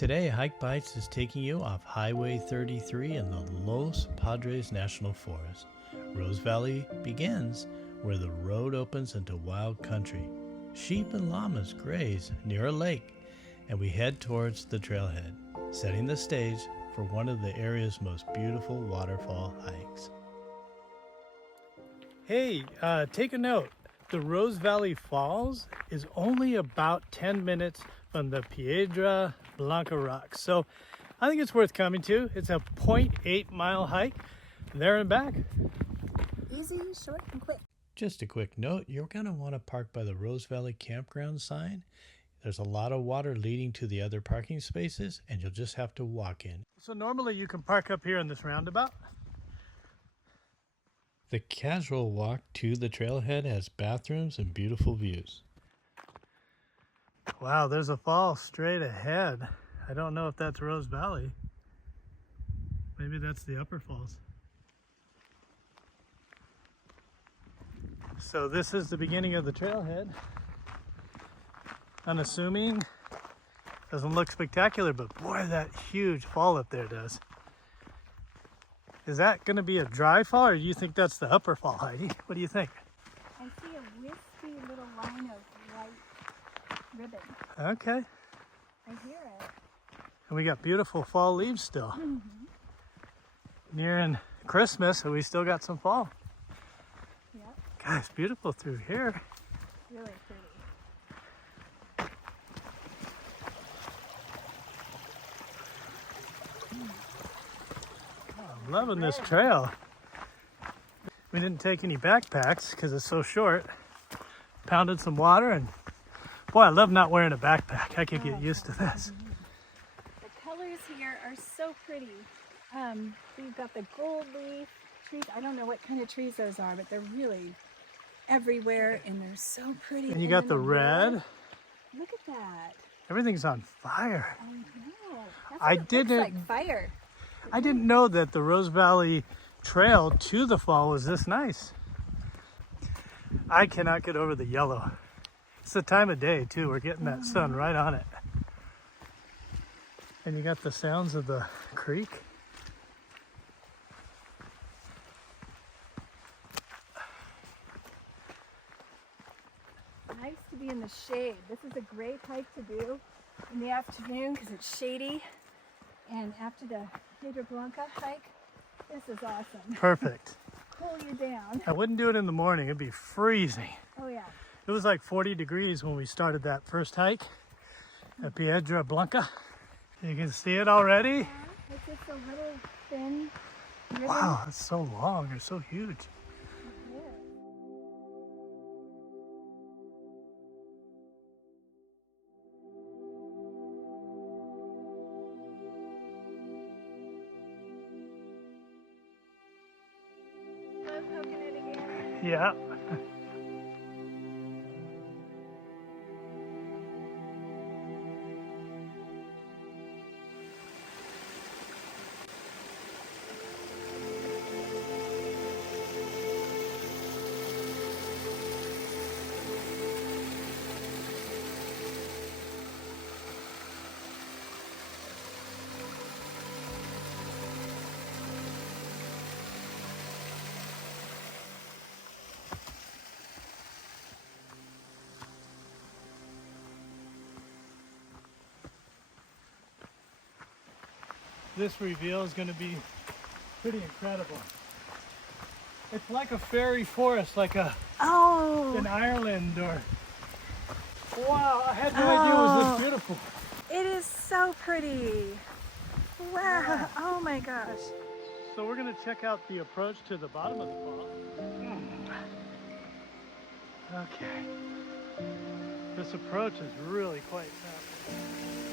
Today, Hikebytes is taking you off Highway 33 in the Los Padres National Forest. Rose Valley begins where the road opens into wild country. Sheep and llamas graze near a lake, and we head towards the trailhead, setting the stage for one of the area's most beautiful waterfall hikes. Hey, take a note. The Rose Valley Falls is only about 10 minutes from the Piedra Blanca rocks. So I think it's worth coming to. It's a 0.8 mile hike there and back. Easy, short, and quick. Just a quick note, you're going to want to park by the Rose Valley campground sign. There's a lot of water leading to the other parking spaces, and you'll just have to walk in. So normally you can park up here in this roundabout. The casual walk to the trailhead has bathrooms and beautiful views. Wow, there's a fall straight ahead. I don't know if that's Rose Valley. Maybe that's the Upper Falls. So this is the beginning of the trailhead. Unassuming. Doesn't look spectacular, but boy, that huge fall up there does. Is that going to be a dry fall, or do you think that's the upper fall, Heidi? What do you think? I see a wispy little line of white ribbon. Okay. I hear it. And we got beautiful fall leaves still. Nearing Christmas, and we still got some fall. Yep. Guys, beautiful through here. Really pretty. I'm loving this trail. We didn't take any backpacks because it's so short. Pounded some water, and boy, I love not wearing a backpack. I could get used to this. The colors here are so pretty. We've got the gold leaf trees. I don't know what kind of trees those are, but they're really everywhere, and they're so pretty. And you got the red. Look at that. Everything's on fire. I know. That's I what it didn't- looks like fire. I didn't know that the Rose Valley Trail to the fall was this nice. I cannot get over the yellow. It's the time of day too. We're getting that sun right on it. And you got the sounds of the creek. Nice to be in the shade. This is a great hike to do in the afternoon because it's shady. And after the Piedra Blanca hike, this is awesome. Perfect. Cool you down. I wouldn't do it in the morning. It'd be freezing. Oh yeah. It was like 40 degrees when we started that first hike at Piedra Blanca. You can see it already. It's just a little thin ribbon. Wow, it's so long. It's so huge. Yeah. Love poking it again. Yeah. This reveal is going to be pretty incredible. It's like a fairy forest, like in Ireland or... Wow, I had no idea it was this beautiful. It is so pretty. Wow. Oh my gosh. So we're going to check out the approach to the bottom of the fall. Okay. This approach is really quite tough.